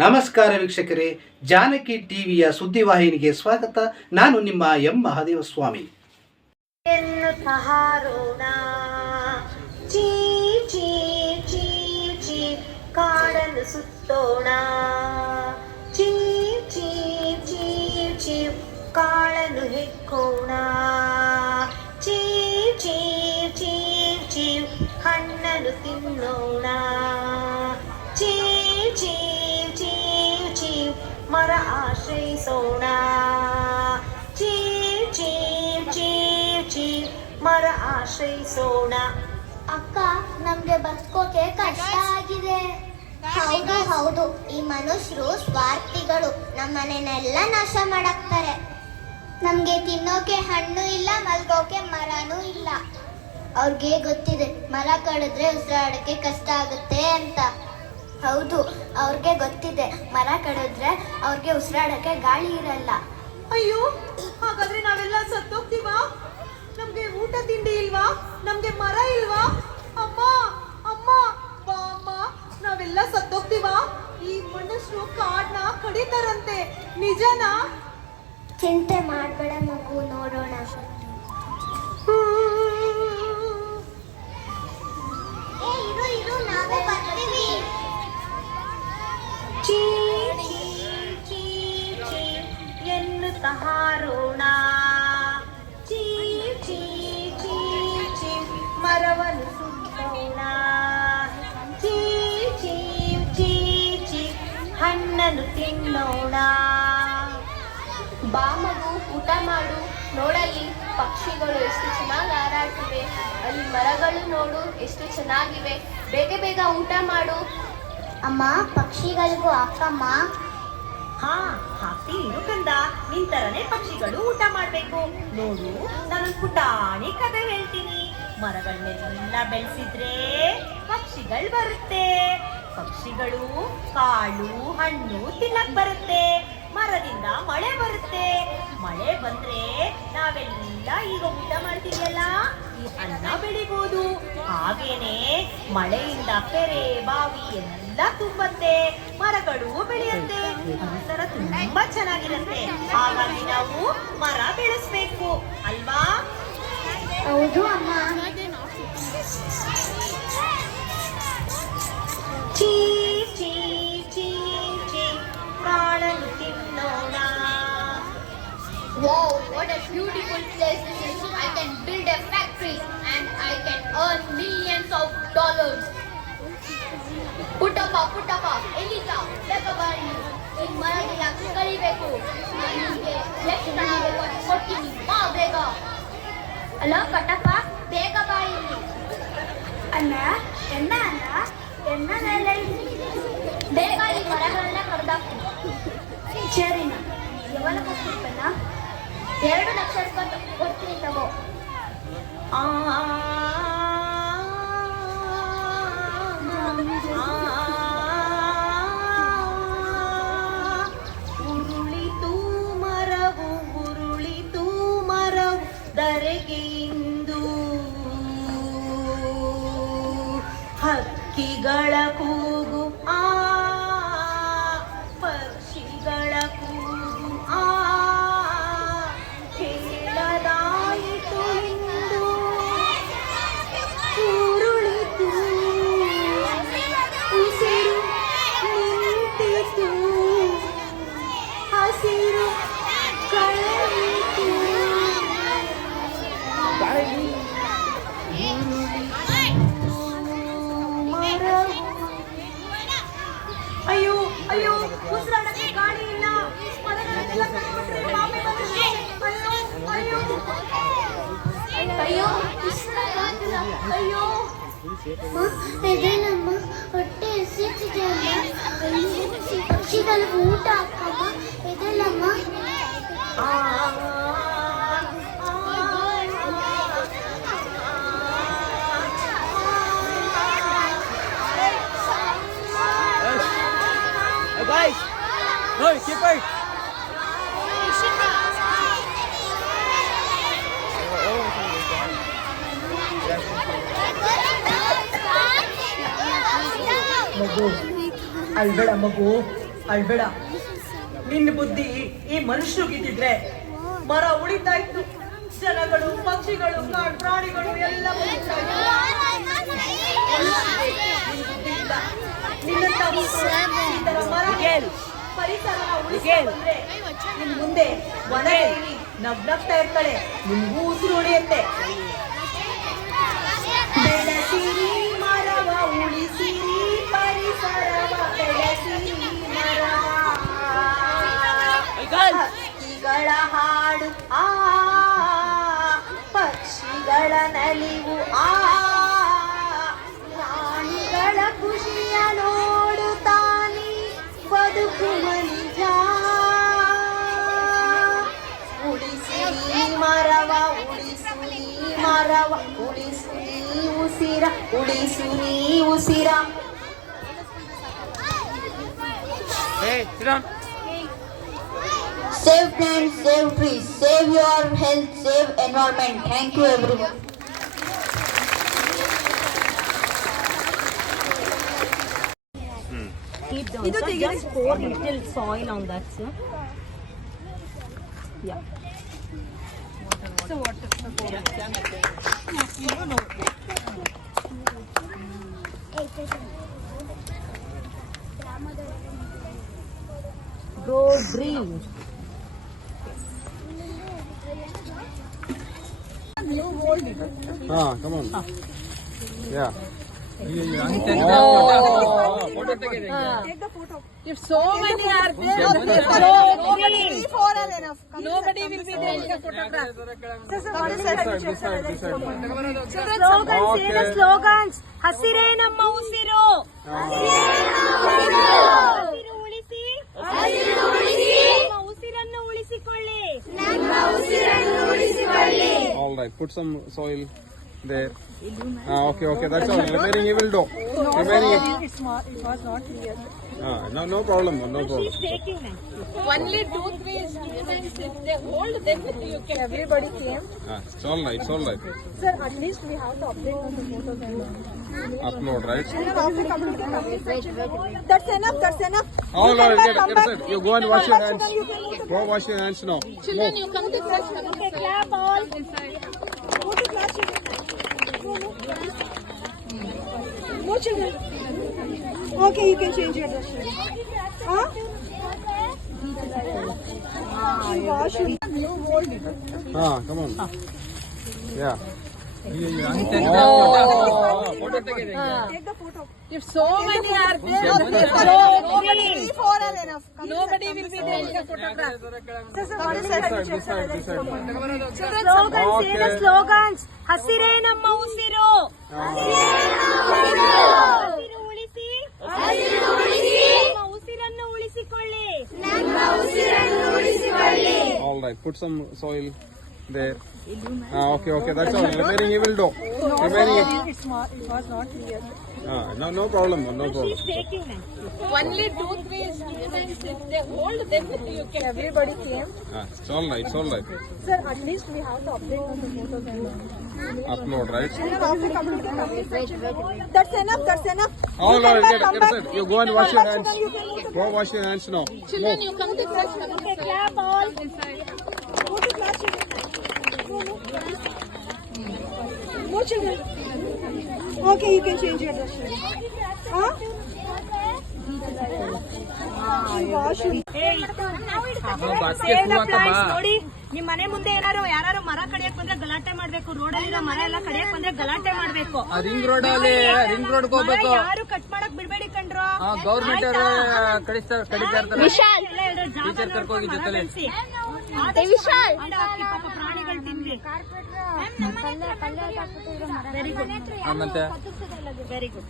ನಮಸ್ಕಾರ ವೀಕ್ಷಕರೇ, ಜಾನಕಿ ಟಿವಿಯ ಸುದ್ದಿವಾಹಿನಿಗೆ ಸ್ವಾಗತ. ನಾನು ನಿಮ್ಮ ಎಂ. ಮಹಾದೇವ ಸ್ವಾಮಿ ಎನ್ನುತ್ತ ಹಾರೋಣ ಚೀ ಚೀ ಚೀ ಚೀ, ಕಾಡನ್ನು ಸುತ್ತೋಣ. ಆಶ್ರಯಿಸೋಣ ಚೀ ಚೀ ಚೀ ಚೀ ಮರ ಆಶ್ರಯಿಸೋಣ. ಅಕ್ಕ, ನಮ್ಗೆ ಬದುಕೋಕೆ ಕಷ್ಟ ಆಗಿದೆ. ಹೌದು ಹೌದು. ಈ ಮನುಷ್ಯರು ಸ್ವಾರ್ಥಿಗಳು. ನಮ್ಮನೆನೆಲ್ಲ ನಾಶ ಮಾಡಾಕ್ತಾರೆ. ನಮ್ಗೆ ತಿನ್ನೋಕೆ ಹಣ್ಣು ಇಲ್ಲ, ಮಲ್ಗೋಕೆ ಮರನೂ ಇಲ್ಲ. ಅವ್ರಿಗೆ ಗೊತ್ತಿದೆ, ಮರ ಕಡಿದ್ರೆ ಉಸಿರಾಡಕ್ಕೆ ಕಷ್ಟ ಆಗುತ್ತೆ ಅಂತ. ಹೌದು ಅವ್ರಿಗೆ ಗೊತ್ತಿದೆ. ಮರ ಕಡಿದ್ರೆ ಅವ್ರಿಗೆ ಉಸಿರಾಡಕ್ಕೆ ಗಾಳಿ ಇರಲ್ಲ. ಅಯ್ಯೋ ಹಾಗಾದ್ರೆ ನಾವೆಲ್ಲ ಸತ್ತೋಗ್ತೀವಾ? ನಮ್ಗೆ ಊಟ ತಿಂಡಿ ಇಲ್ವಾ? ನಮ್ಗೆ ಮರ ಇಲ್ವಾ? ಅಮ್ಮ ಅಮ್ಮ ಬಾ ಅಮ್ಮ ನಾವೆಲ್ಲ ಸತ್ತೋಗ್ತೀವಾ? ಈ ಮನುಷ್ಯರು ಕಾಡ್ನ ಕಡಿತಾರಂತೆ. ನಿಜನಾ? ಚಿಂತೆ ಮಾಡಬೇಡ ಮಗು ನೋಡೋಣ. ಹಣ್ಣನ್ನು ತಿನ್ನೋಣ. ಬಾ ಮಗು ಊಟ ಮಾಡು. ನೋಡಲ್ಲಿ ಪಕ್ಷಿಗಳು ಎಷ್ಟು ಚೆನ್ನಾಗಿ ಹಾರಾಡ್ತಿವೆ. ಅಲ್ಲಿ ಮರಗಳು ನೋಡು ಎಷ್ಟು ಚೆನ್ನಾಗಿವೆ. ಬೇಗ ಬೇಗ ಊಟ ಮಾಡು. ಅಮ್ಮ ಪಕ್ಷಿಗಳಿಗೂ ಅಕ್ಕಮ್ಮ ಹಾ ಹಾಕಿ ಇರು ಕಂದ. ನಿನ್ ತರನೇ ಪಕ್ಷಿಗಳು ಊಟ ಮಾಡ್ಬೇಕು. ನೋಡು ನಾನು ಪುಟಾಣಿ ಕಥೆ ಹೇಳ್ತೀನಿ. ಮರಗಳನ್ನೆಲ್ಲ ಬೆಳೆಸಿದ್ರೆ ಪಕ್ಷಿಗಳು ಬರುತ್ತೆ. ಪಕ್ಷಿಗಳು ಕಾಳು, ಹಣ್ಣು ತಿನ್ನಕ್ ಬರುತ್ತೆ. ಮರದಿಂದ ಮಳೆ ಬರುತ್ತೆ. ಮಳೆ ಬಂದ್ರೆ ನಾವೆಲ್ಲ ಈಗ ಊಟ ಮಾಡ್ತೀವಲ್ಲ? ಅನ್ನ ಬೆಳಿಬೋದು. ಹಾಗೇನೆ ಮಳೆಯಿಂದ ಕೆರೆ ಬಾವಿ ಎಲ್ಲ ತುಂಬತ್ತೆ. ಮರಗಳು ಬೆಳೆಯುತ್ತೆ. ಪರಿಸರ ತುಂಬಾ ಚೆನ್ನಾಗಿರುತ್ತೆ. ಹಾಗಾಗಿ ನಾವು ಮರ ಬೆಳೆಸ್ಬೇಕು. ಅಲ್ವಾ? ಹೌದು ಅಮ್ಮ. beautiful place this is. I can build a factory and I can earn millions of dollars. Puttappa Puttappa ಎಲ್ಲಿದ್ದ ಬೇಗ ಬಾ ಇಲ್ಲಿ. ಈ ಮರಗೆಲ್ಲ ಕಳಿಬೇಕು ನಾನು ನಿನ್ಗೆ ಎಷ್ಟು ಹಣ ಬೇಕು ಅಂತ ಕೊಡ್ತೀನಿ ಬಾ ಬೇಗ ಅಲೋ ಕಟ್ಟಪ್ಪ ಬೇಗ ಬಾ ಇಲ್ಲಿ ಅಣ್ಣ ಎಣ್ಣ ಅಣ್ಣ ಎಣ್ಣ ಬೇಗ ಈ ಮರಗಳನ್ನ ಕಡ್ದಾಕು ಸರಿನಾ ಯಾವಾಗ ಕೊಡ್ತಿಪ್ಪಣ್ಣ ಎರಡು ಲಕ್ಷ ರೂಪಾಯಿ ಕೊಡ್ತೀನಿ ತಗೋ ಆ Hey, keep going. ಮಗು ಅಲ್ಬೇಡ ಮಗು ಅಳ್ಬೇಡ. ನಿನ್ನ ಬುದ್ಧಿ ಈ ಮನುಷ್ಯರಿಗಿದ್ದಿದ್ರೆ ಮರ ಉಳಿತಾ ಇತ್ತು. ಜನಗಳು ಪಕ್ಷಿಗಳು ಕಾಡು ಪ್ರಾಣಿಗಳು ಎಲ್ಲ. ನಿನ್ ಮುಂದೆ ನಗ್ನಗ್ತಾ ಇರ್ತಾಳೆ. ನಿಮಗೂ ಉಸಿರು ಉಳಿಯುತ್ತೆ. ಹಕ್ಕಿಗಳ ಹಾಡು ಆ ಪಕ್ಷಿಗಳ ನಲಿವು ಆ. ಪ್ರಾಣಿಗಳ ಖುಷಿಯ ನೋಡುತ್ತಾನೆ ಬದುಕು ನಿಜ ಉಳಿಸಿ ಮರವ ಉಳಿಸುರಿ ಮರವ ಉಳಿಸುರಿ ಉಸಿರ ಉಳಿಸುರಿ ಉಸಿರ. Hey, sit. Save plants, save trees, save your health, save environment. Thank you everyone. Keep down, sir. Just pour little soil on that, sir. Yeah. Go green. you hold it. Ah, come on. Yeah. Oh. Take the photo. If so many are there, no, nobody, will be there in the photograph. Slogans, slogans. Hasirenamma usiru. Hasirenamma usiru. All right. Put some soil there. Ah, okay, okay. That's all. Remaining you will do. Remaining. It was not clear. Ah, no, no problem. No problem. taking them. Only two, three students, if they hold, then you can. Everybody came. Ah, it's all right. It's all right. Sir, at least we have to update on the photos Upload, right? That's enough, that's enough. All right. Get, get it. You go and wash your hands. Go wash your hands now. Children, you come to class. Okay, clap all. Go to class, children. Go, no. Go, children. Okay, you can change your dress. Huh? Ah, come on. Yeah. Take the photo. If so many are there, Go green. three, four are enough. Nobody will be there in the photograph. Sir, sir, what is that? This side, this side. Slogan, say the slogans. ಹಸಿರೇ ನಮ್ಮ ಉಸಿರು ಹಸಿರು ಉಳಿಸಿ ನಮ್ಮ ಉಸಿರನ್ನು ಉಳಿಸಿಕೊಳ್ಳಿ All right. Put some soil there. Ah, okay, okay. That's all. Remaining you will do. Remaining. It's not, it was not clear. Ah, no, no problem. No problem. taking them. Only two, three students, if they hold, then you can. Everybody came. Ah, it's all right. It's all right. Sir, at least we have to update on the photos and Upload, right? That's enough, that's enough. All You right. Get, come get back. it. You go and wash your hands. children, you can go Go wash your hands now. Children, you come to class. Okay, clap all. Go, children. Okay, you can change your dress. Huh? ನೋಡಿ. ನಿಮ್ ಮನೆ ಮುಂದೆ ಏನಾರು ಯಾರು ಮರ ಕಡಿಯಕ್ ಬಂದ್ರೆ ಗಲಾಟೆ ಮಾಡ್ಬೇಕು. ರೋಡ್ ಅಲ್ಲಿ ಮರ ಎಲ್ಲ ಕಡಿಯಕ್ ಬಂದ್ರೆ ಗಲಾಟೆ ಮಾಡ್ಬೇಕು. ರಿಂಗ್ ರೋಡ್ ಅಲ್ಲಿ ರಿಂಗ್ ರೋಡ್ ಹೋಗ್ಬೇಕು. ಯಾರು ಕಟ್ ಮಾಡಕ್ ಬಿಡ್ಬೇಡಿ ಕಣ್ರು. ಗೌರ್ಮೆಂಟ್ ಆಯ್ತಾ? ಕಡಿಸ್ತಾ ಕಡಿತಾ ಇರ್ತಾರೆ. ಎಲ್ಲ ಎರಡು ಜಾಗ teacher very good very good